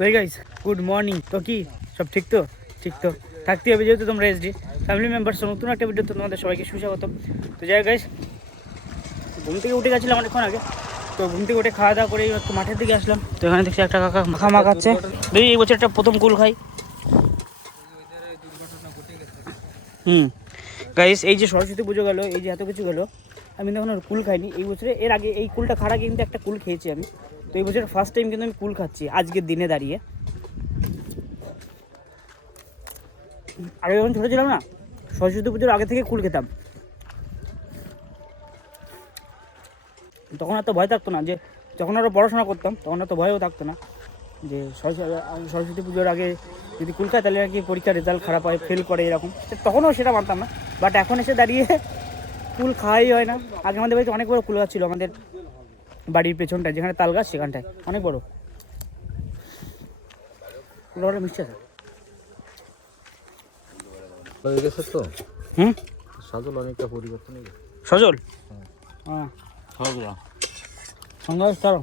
তো guys good morning. তো কি সব ঠিক তো? ঠিক তো থাকতে হবে, যেহেতু তোমরা এসডি ফ্যামিলি মেম্বার্স। নতুন একটা ভিডিওতে তোমাদের সবাইকে সুস্বাগতম। তো যাই গাইস, ঘুম থেকে উঠে গেছিলাম অনেকক্ষণ আগে। তো ঘুম থেকে উঠে খাওয়া দাওয়া করে একটু মাঠের দিকে আসলাম। তো এখানে দেখছি একটা কাকা মাখা মাখাচ্ছে। দেখি এই বছর একটা প্রথম কুল খাই। গাইস, এই যে সরস্বতী পুজো গেল, এই যে এত কিছু গেল, আমি তখন আর কুল খাইনি এই বছরে। এর আগে এই কুলটা খাওয়ার আগে কিন্তু একটা কুল খেয়েছি আমি। তো এই বছর ফার্স্ট টাইম কিন্তু আমি কুল খাচ্ছি আজকের দিনে দাঁড়িয়ে। আগে যখন ছোটো ছিলাম না, সরস্বতী পুজোর আগে থেকে কুল খেতাম। তখন এত ভয় থাকতো না, যে যখন আরও পড়াশোনা করতাম তখন এত ভয়ও থাকতো না যে সরস্বতী পুজোর আগে যদি কুল খায় তাহলে আর কি পরীক্ষার রেজাল্ট খারাপ হয়, ফেল করে এরকম। তখনও সেটা মানতাম না, বাট এখন এসে দাঁড়িয়ে কুল খাওয়াই হয় না। আগে আমাদের বাড়িতে অনেক বড় কুল গাছ ছিল, আমাদের বাড়ির পেছনটায় যেখানে তাল গাছ সেখানটায় অনেক বড় কুল। মিষ্টি আছে। সজল অনেকটা পরিবর্তন হয়ে গেছে। সজল হ্যাঁ সঙ্গে চলো।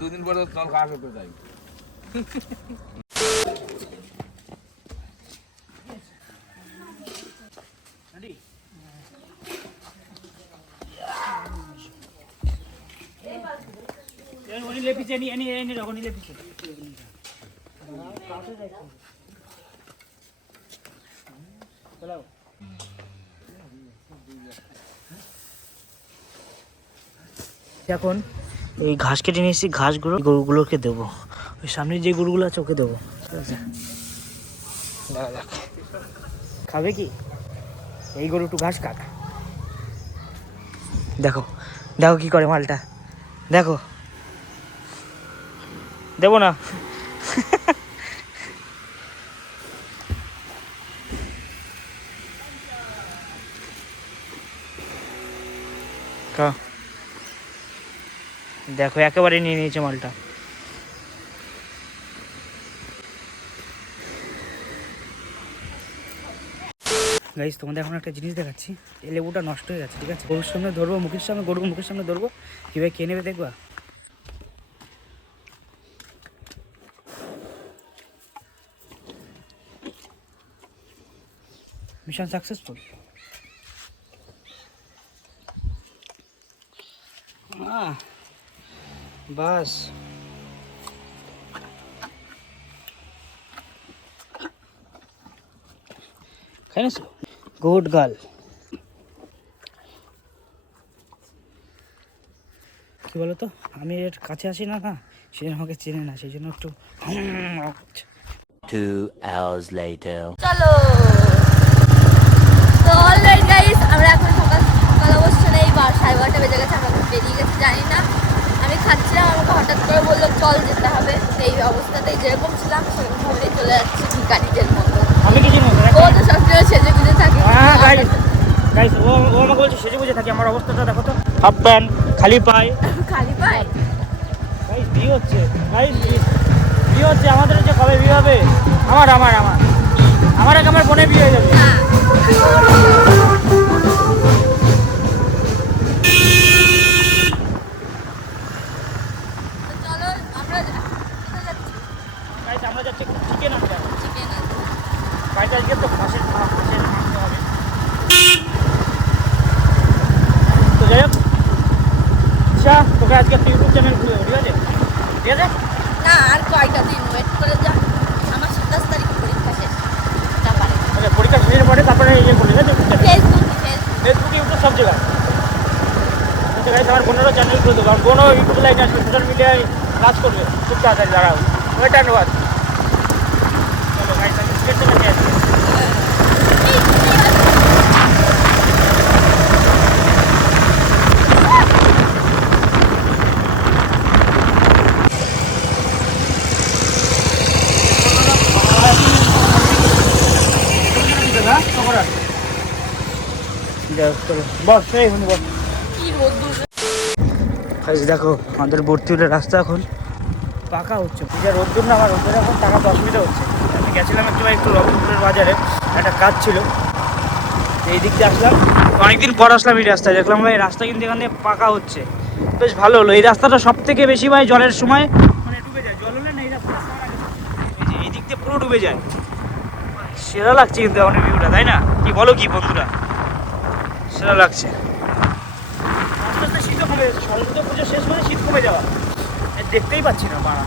দুদিন পরে চল খাওয়া করতে যাই। এখন এই ঘাস কেটে নিয়েছি, ঘাসগুলো গরুগুলোকে দেবো। ওই সামনে যে গরুগুলো আছে ওকে দেবো। খাবে কি এই গরু? একটু ঘাস কাক। দেখো দেখো কি করে মালটা, দেখো। দেবো না। দেখো একেবারে নিয়ে নিয়েছে মালটা। গাইস, তোমাদের এখন একটা জিনিস দেখাচ্ছি। এই লেবুটা নষ্ট হয়ে গেছে, ঠিক আছে? গরুর সামনে ধরবো, মুখের সামনে গরুর মুখের সামনে ধরবো, কীভাবে খেয়ে নেবে দেখবা। Mission successful. বাস খাই না, গুড গার্ল। কি বলো তো, আমি এর কাছে আসি না, সে আমাকে চেনে না, সেই জন্য একটু। 2 hours later. চলো। তো অলরাইট গাইস, আমরা এখন সকাল অবশ্য নেই, 12:30 বেজে গেছে, আমরা বেরিয়ে গেছি জানি না। আমি খাচ্ছিলাম, আমাকে হঠাৎ করে বললো চল যেতে হবে। সেই অবস্থাতেই যেরকম ছিলাম সেরকমভাবেই চলে যাচ্ছি ভিখারিদের মতো। আমি কি জানি, ও তো সবসময় সেজে গুজে থাকে। গাইস, ও আমাকে বলছে সেজে গুজে থাকি। আমার অবস্থাটা দেখো তো, হাফ প্যান্ট, খালি পায়ে। খালি পায়। গাইস বিয়ে হচ্ছে, গাইস বিয়ে হচ্ছে আমাদের। যে কবে বিয়ে হবে? আমার আমার আমার আমার এক আমার বোনের বিয়ে হয়ে যাবে। চলো আমরা গাইস, আমরা যাচ্ছি চিকেন আনতে। চিকেন বাড়িতে আজকে তো মাংস হবে। তো যাই হোক, আচ্ছা তোকে আজকে একটা ইউটিউব চ্যানেল খুলে দেবো, ঠিক আছে? ঠিক আছে না, আর কয়টা দিন ওয়েট করে যা। আমার 27 তারিখ পরীক্ষা শেষ। তারপরে আচ্ছা, পরীক্ষা শেষের পরে তারপরে ইয়ে করবে, ঠিক আছে? ফেসবুক ইউটিউব সব জায়গায়। আচ্ছা গাইস, আমার বোনেরও চ্যানেল খুলে দেবো। আমার বোনও ইউটিউব লাইনে আসবে, সোশ্যাল মিডিয়ায় কাজ করবে খুব তাড়াতাড়ি। দাঁড়াও, ওয়েট অ্যান্ড ওয়াচ। চলো গাইস, আমি চিকেন চলে নিয়ে আসছি। দেখো আমাদের ভর্তির রাস্তা এখন পাকা হচ্ছে। পূজা রোদ্দুর না, আমার রোদ্দুর এখন টাকা অসুবিধা হচ্ছে। আমি গেছিলাম একটু রবিপুরের বাজারে, একটা কাজ ছিল। এই দিক দিয়ে আসলাম, অনেকদিন পর আসলাম এই রাস্তায়, দেখলাম ভাই রাস্তা কিন্তু এখান থেকে পাকা হচ্ছে, বেশ ভালো হলো। এই রাস্তাটা সব থেকে বেশি ভাই জলের সময় মানে ডুবে যায়, জল হলে না এই রাস্তাটা এই দিক দিয়ে পুরো ডুবে যায়। সেরা লাগছে কিন্তু এখন ভিউটা, তাই না? কি বলো কি বন্ধুরা, সেরা লাগছে। আস্তে আস্তে শীতও কমে যাচ্ছে, সরস্বতী পুজো শেষ মানে শীত কমে যাওয়া, দেখতেই পাচ্ছি না পাড়া।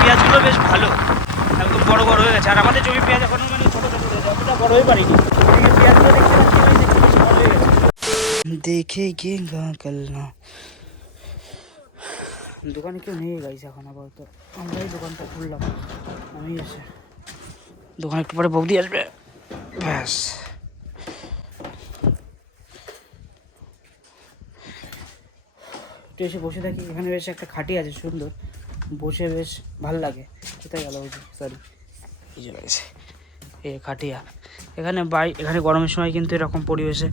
পেঁয়াজগুলো বেশ ভালো, একদম বড় বড় হয়ে গেছে। আর আমাদের জমি পেঁয়াজ এখন মানে ছোটো ছোটো হয়ে যায়, অতটা বড় হয়ে পারিনি। পেঁয়াজগুলো দেখতে পাচ্ছি বেশ ভালো হয়ে গেছে। দেখে গেঙ্গা কালনা দোকানে কেউ নেই গাইছে এখন আপাতত, আমরাই দোকানটা খুললাম। আমি এসে দোকান একটু পরে বৌদি আসবে, ব্যাস। একটু এসে বসে থাকি, এখানে বেশ একটা খাটি আছে সুন্দর, বসে বেশ ভালো লাগে। কোথায় গেল বুঝি, সরি এই চলে গেছে এই খাটিয়া। এখানে এখানে গরমের সময় কিন্তু এরকম পরিবেশে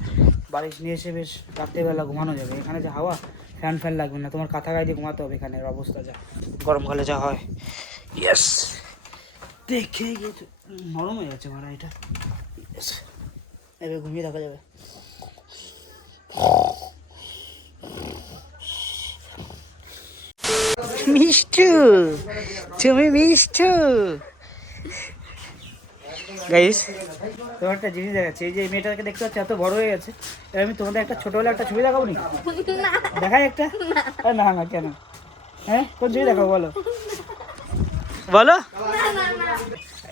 বালিশ নিয়ে এসে বেশ রাত্রেবেলা ঘুমানো যাবে। এখানে যে হাওয়া, ফ্যান লাগবে না, তোমার কাঁথা গায়ে দিয়ে ঘুমাতে হবে। এখানের অবস্থা যা গরমকালে যা হয়, ইয়েস। দেখে গেছে নরম হয়ে যাচ্ছে মারা এটা, এবার ঘুমিয়ে থাকা যাবে। মিষ্টু, তুমি মিষ্টু গাইস। তোমার একটা জিনিস দেখাচ্ছে, এই যে মেয়েটাকে দেখতে পাচ্ছি এত বড় হয়ে গেছে, এবার আমি তোমাদের একটা ছোটবেলা একটা ছবি দেখাবো নি? দেখাই একটা? না না কেন, হ্যাঁ কোন ছবি দেখাবো বলো বলো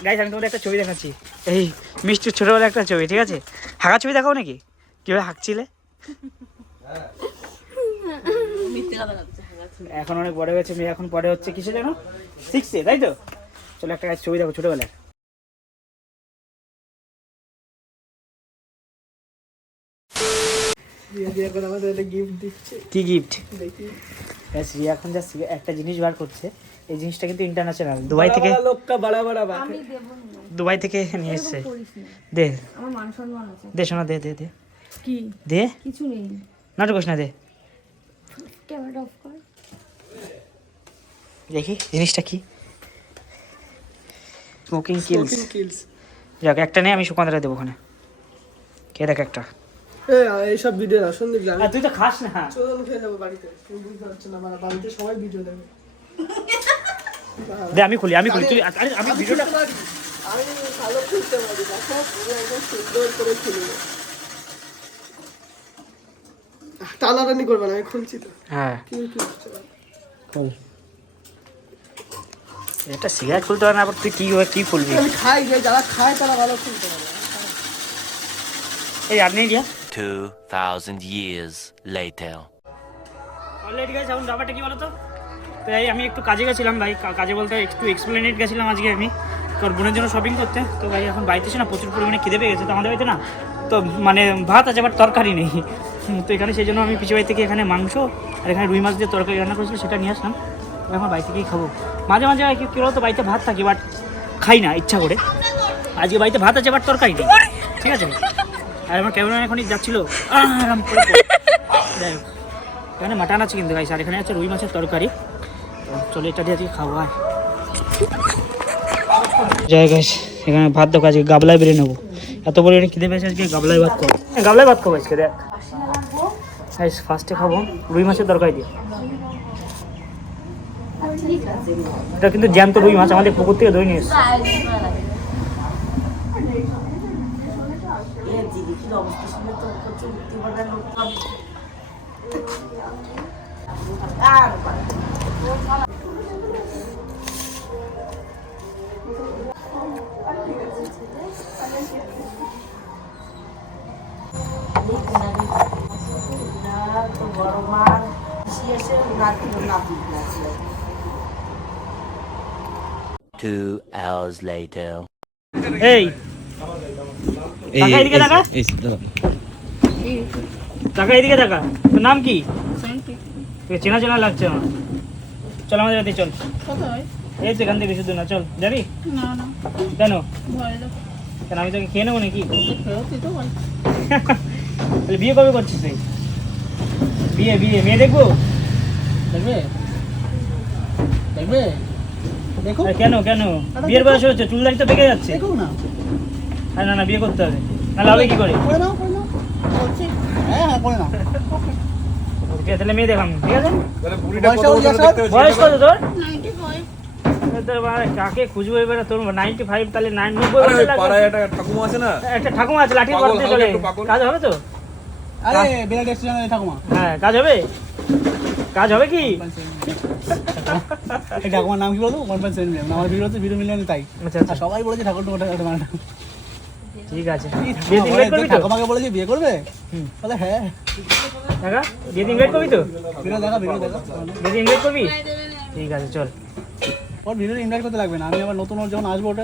গাইস। আমি তোমাদের একটা ছবি দেখাচ্ছি, এই মিষ্টির ছোটবেলা একটা ছবি, ঠিক আছে? হাঁকা ছবি দেখাবো নাকি, কিভাবে হাঁকছিলে? এখন অনেক বড় হয়েছে মেয়ে, এখন পরে হচ্ছে কিসে জানো, 6-এ, তাই তো? চলো একটা ছবি দেখো ছোটবেলায়। কি গিফট? রিয়া এখন যা একটা জিনিস বার করছে, এই জিনিসটা কিন্তু ইন্টারন্যাশনাল, দুবাই থেকে, দুবাই থেকে নিয়ে এসছে। দে দে শোনা, দে দে দে কি দে, কিছু নেই নাটক করিস না, দে ক্যামেরা অফ কর দেখি জিনিসটা কি। Smoking kills. যাক একটা নেই, আমি সুকান্তরা দেবো ওখানে, কে দেখ একটা। এইসব ভিডিও না সন্দীপ জানি, তুই তো খাস না। চল খেয়ে যাবো বাড়িতে, তুমি বুঝতে পারছো না, মানে বাড়িতে সবাই ভিডিও দেবে। দে আমি খুলি তুই, আরে আমি ভিডিওটা আমি ভালো খুলতে পারি না, সব একদম সুন্দর করে খুলবো। টানাটানি করবে না, আমি খুলছি তো। হ্যাঁ কি খোল। এটা সিগারেট খুলতে পারে না, আবার তুই কি খুলবি? আমি খাই, যে যারা খায় তারা ভালো খুলতে পারে। এই আর নেই দিয়া 2000 years later. অলরেডি গাইস, এখন ব্যাপারটা কি বলতো, তাই আমি একটু কাজে গেছিলাম ভাই, কাজে বলতে একটু এক্সপ্লেনেট গেছিলাম আজকে আমি, তোর বোনের জন্য শপিং করতে। তো ভাই এখন বাড়িতে এসে না প্রচুর পরিমাণে খিদে পেয়ে গেছে, তো আমাদের বাড়িতে না তো মানে ভাত আছে বাট তরকারি নেই। তো এখানে সেই জন্য আমি পিছু বাড়ি থেকে এখানে মাংস আর এখানে রুই মাছ দিয়ে তরকারি রান্না করেছিল, সেটা নিয়ে আসলাম। এখন বাড়ি থেকেই খাবো। মাঝে মাঝে কী বলতো, বাড়িতে ভাত থাকে বাট খাই না ইচ্ছা করে। আজকে বাড়িতে ভাত আছে বাট তরকারি নেই, ঠিক আছে? আর আমার ক্যামেরা এখনই যাচ্ছিলো আরাম করে, যাই হোক এখানে মাটন আছে কিন্তু গাইস, আর এখানে আছে রুই মাছের তরকারি। চলো এটা দিয়ে আজকে খাবো। আর যাই গাইস, এখানে ভাত দেখো, আজকে গাবলায় বেরিয়ে নেবো, এত পরিমাণে খিদে পেয়েছে আজকে, গাবলায় ভাত খাবো। গাবলায় ভাত খাবো আজকে, দেখ গাইস ফার্স্টে খাবো রুই মাছের তরকারি দিয়ে। এটা কিন্তু জ্যান্ত রুই মাছ, আমাদের পুকুর থেকে ধরে নিয়ে এসেছে। Two hours later. এই টাকা এদিকে টাকা, টাকা এদিকে টাকা, তোর নাম কি? চেনা চেনা লাগছে আমার। চল আমাদের বাড়িতে চল, এই তো এখান থেকে বেশি দূর না, চল যাবি? কেন কেন, আমি তোকে খেয়ে নেবো নাকি? তাহলে বিয়ে কবে করছিস তুই? বিয়ে মেয়ে দেখবো, দেখবে দেখবে দেখো আরে কেন কেন বিয়ের বয়স হচ্ছে, চুল দাড়ি তো পেকে যাচ্ছে। দেখো না আরে না না, বিয়ে করতে হবে, নাহলে হবে কি করে? করে নাও বলছি হ্যাঁ হ্যাঁ করে নাও ওকে, তাহলে মেয়ে দেখাম, ঠিক আছে? তাহলে বুড়িটা কত বয়সটাও বছর জিজ্ঞাসা দেখতে হবে বয়স কত তোর? 95 তোর বাবা কাকে খুঁজবো এবারে? তোর 95, তাহলে 90 আরে বছর ওই লাগবে। পাড়ায় একটা ঠাকুমা আছে না, একটা ঠাকুমা আছে, লাঠি পাগল, করতে হালকা চলে, একটু পাগল। কাজ হবে তো? আরে বিরাট রেস্টুরেন্টে ঠাকুমা হ্যাঁ, কাজ হবে, কাজ হবে কি? এই ঠাকুমার নাম কি বলতো 1.7 মিলিয়ন আমার ভিডিও হচ্ছে 0 মিলিয়ন তাই আচ্ছা আর আচ্ছা, সবাই বলেছে ঠাকুর মানে ঠিক আছে। বিয়ে দিন ইনভাইট করবি তো? ঠাকুমাকে বলেছে বিয়ে করবে হুম। বলে হ্যাঁ দেখা, বিয়ে দিন ইনভাইট করবি তো? ভিডিও দেখা বিয়ে দিন ইনভাইট করবি? ঠিক আছে, চল। ওর ভিডিও ইনভাইট করতে লাগবে না আমি আবার নতুন ওর যখন আসবো ওটা